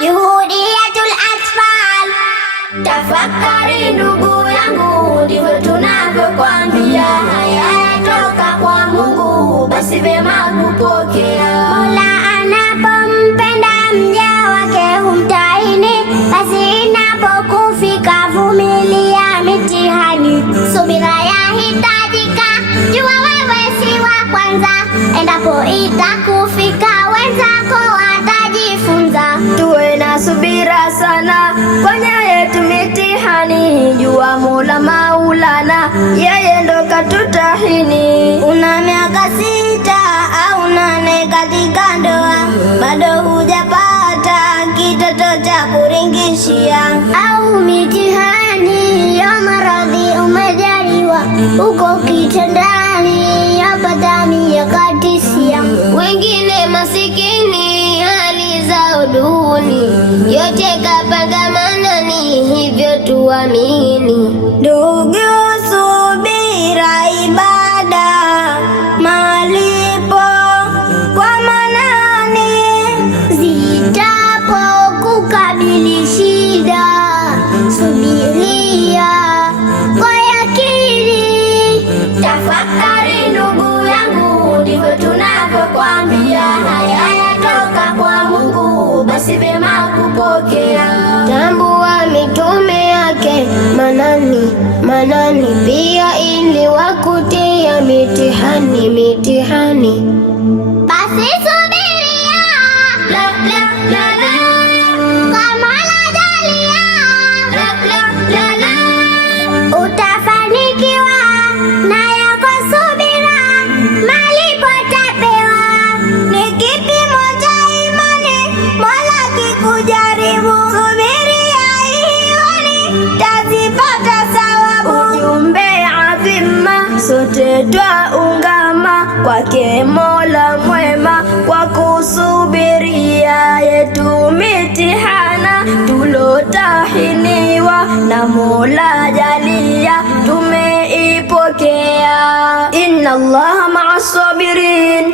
Juhudiyatul Atfal. Tafakari ndugu yangu, ndivyo tunavyokwambia, haya yatoka kwa Mungu, basi vema kupokea. Mola anapompenda mja wake humtahini, basi inapokufika vumilia mitihani. Subira yahitajika, jua wewe si wa kwanza, endapo itakufika wenzako watajifunza. Tuwe na subira sana kwenye yetu mitihani, jua Mola Maulana yeye ndo katutahini. Una miaka 6 au 8 katika ndoa, bado hujapata kitoto cha kuringishia, au mitihani ya maradhi umejaliwa, uko kitandani yapata miaka 9. Wengine masikini hali zao duni, yote kapanga Manani, hivyo tuamini. Ndugu, subira ibada, malipo kwa Manani, zitapo kukabili shida, subiria kwa yakini. Tafakari ndugu yangu, ndivyo tunavyokwambia, haya yatoka kwa Mungu, basi vema kupokea. tambua mitume yake Manani pia ili wakutia mitihani. Basi subiria, kama najalia, utafanikiwa na yako subira, malipo tapewa. Ni kipimo cha imani, Mola kikujaribu, subiria ihoni, tazipata sawabu. Ujumbe adhima, sote twaungama kwake Mola mwema, kwa kusubiria yetu mitihana tulotahiniwa na Mola jalia tumeipokea. Inna Allaha ma'as sabirin.